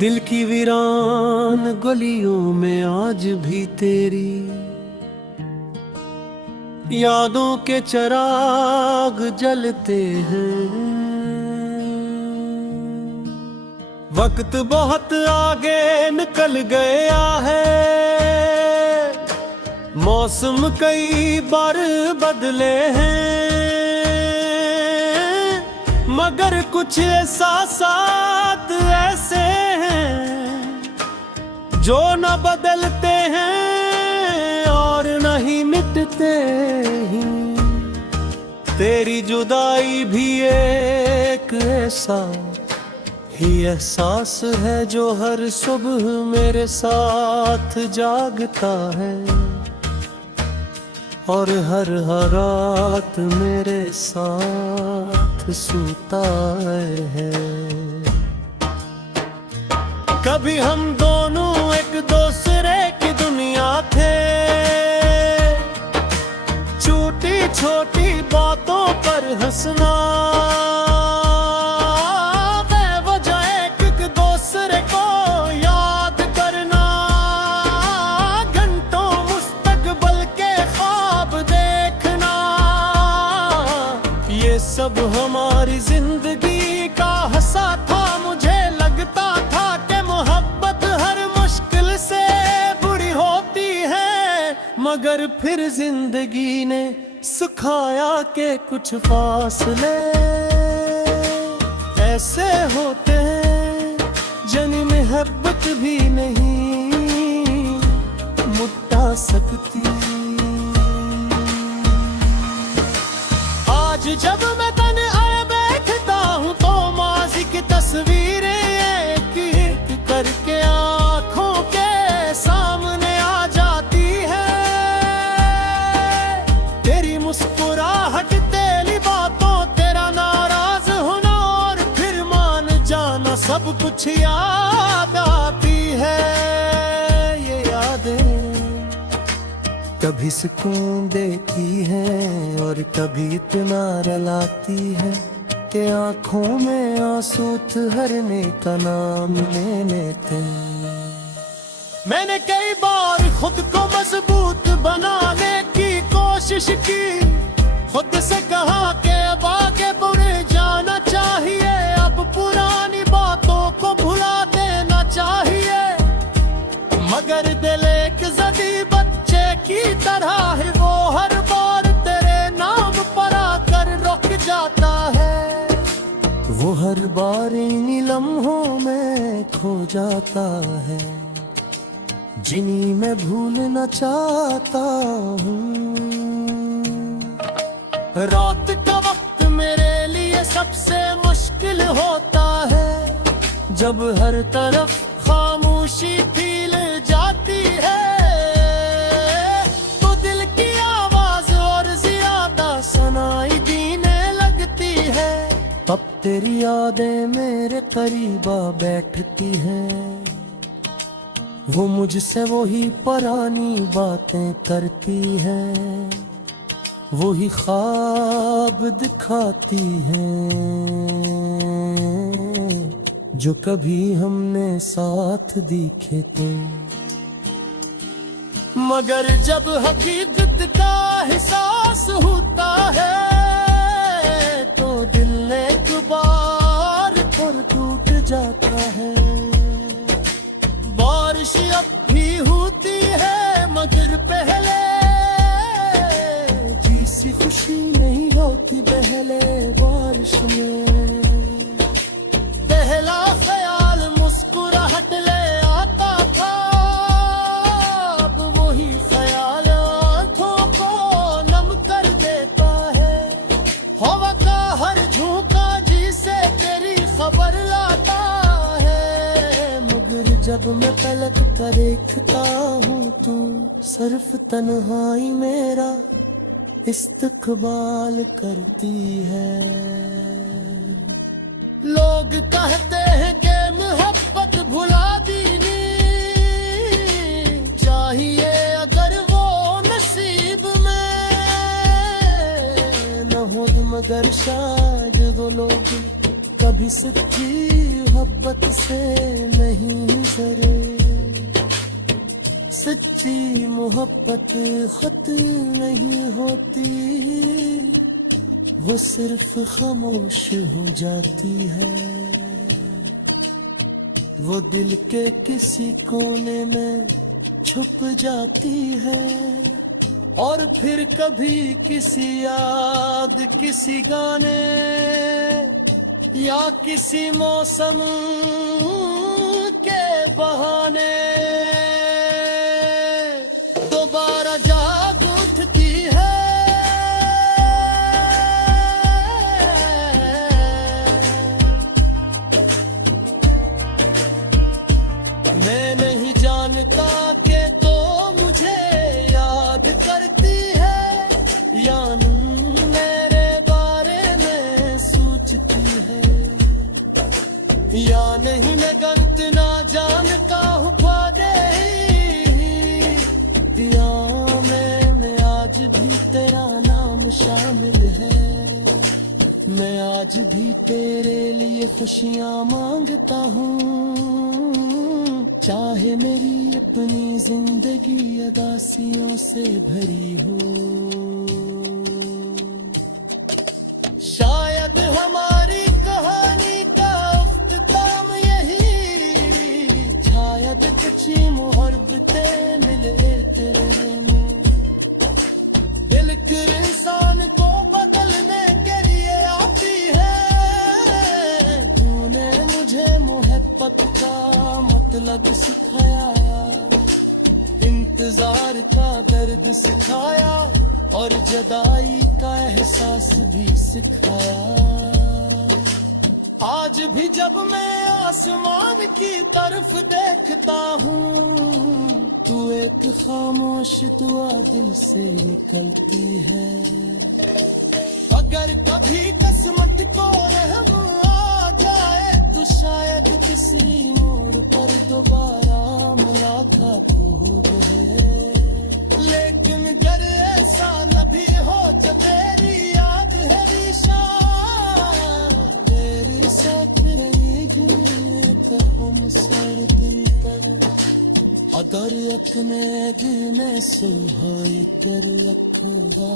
दिल की वीरान गलियों में आज भी तेरी यादों के चिराग जलते हैं। वक्त बहुत आगे निकल गया है, मौसम कई बार बदले हैं, मगर कुछ एहसासात ऐसे हैं जो न बदलते हैं और न ही मिटते ही। तेरी जुदाई भी एक ऐसा ही एहसास है जो हर सुबह मेरे साथ जागता है और हर रात मेरे साथ सोता है। कभी हम दोनों एक दूसरे की दुनिया थे, छोटी छोटी बातों पर हंसना, बेवजह एक दूसरे को याद करना, घंटों मुस्तकबिल के ख्वाब देखना, ये सब हमारी जिंदगी का हिस्सा था। मुझे लगता था कि मोहब्बत हर मुश्किल से बुरी होती है, मगर फिर जिंदगी ने सिखाया कि कुछ फासले ऐसे होते हैं जिन्हें मोहब्बत भी नहीं मिटा सकती। आज जब मैं तन्हा बैठता हूँ तो माज़ी की तस्वीरें एक एक करके आँखों के सामने आ जाती है। तेरी मुस्कुराहट, तेरी बातों, तेरा नाराज होना और फिर मान जाना, सब कुछ याद आती है। ये यादें कभी सुकून देती है और कभी इतना रुलाती है कि आंखों में आंसू ठहरने का नाम ले लेते हैं। मैंने कई बार खुद को मजबूत बनाने की कोशिश की, खुद से कहा कि अब आगे बढ़ जाना चाहिए, अब पुरानी बातों को भुला देना चाहिए, मगर दिल एक ज़दी बच्चे की तरह है, वो हर बार तेरे नाम पर आकर रुक जाता है, वो हर बार इन लम्हों में खो जाता है, जिन्हीं मैं भूलना चाहता हूँ। रात का वक्त मेरे लिए सबसे मुश्किल होता है, जब हर तरफ खामोशी फैल जाती है, तो दिल की आवाज और ज्यादा सुनाई देने लगती है। अब तेरी यादें मेरे करीब आ बैठती हैं, वो मुझसे वही पुरानी बातें करती हैं, वही ख्वाब दिखाती हैं जो कभी हमने साथ देखे थे। मगर जब हकीकत का एहसास होता है तो दिल एक बार फिर टूट जाता है। बारिश अब भी होती है मगर पहले जैसी खुशी नहीं होती पहले बारिश में। पहला ख्याल मुस्कुराहट ले आता था, अब वही ख्याल आंखों को नम कर देता है। हवा का हर झोंका जिसे तेरी खबर लाता है, मगर जब मैं पलक कर देखता हूँ तो सिर्फ तन्हाई मेरा इस्तकबाल करती है। लोग कहते हैं कि मोहब्बत भुला देनी चाहिए, अगर वो नसीब में न हो, मगर शायद वो लोग कभी भी सच्ची मोहब्बत से नहीं डरे। सच्ची मोहब्बत खत नहीं होती, वो सिर्फ खामोश हो जाती है। वो दिल के किसी कोने में छुप जाती है, और फिर कभी किसी याद, किसी गाने या किसी मौसम के बहाने दोबारा जाग उठती है। मैं नहीं जानता कि तो मुझे याद करती है, या मेरे बारे में सोचती है, या नहीं मैं गलत ना जान का हूँ पादे, या मैं आज भी तेरा नाम शामिल है। मैं आज भी तेरे लिए खुशियाँ मांगता हूँ, चाहे मेरी अपनी जिंदगी अदासियों से भरी हो। शायद हमारी कहानी का अख्ताम यही, शायद कुछ मोहब्बतें मिले तेरे में। दिल के इंसान को बदलने के लिए आती है, तूने मुझे मोहब्बत का मतलब सिखाया, इंतजार का दर्द सिखाया, और जुदाई का एहसास भी सिखाया। आज भी जब मैं आसमान की तरफ देखता हूँ, तू एक खामोश दुआ दिल से निकलती है। अगर कभी किस्मत को रहम आ जाए, तो शायद किसी मोड़ पर दोबारा मुलाकात हो जाए। लेकिन अगर ऐसा न भी हो तो तेरी याद है निशान, तेरी साथ रहेगी तो हम सर दिन पर। अगर अपने दिल में सुहाई कर रखूंगा।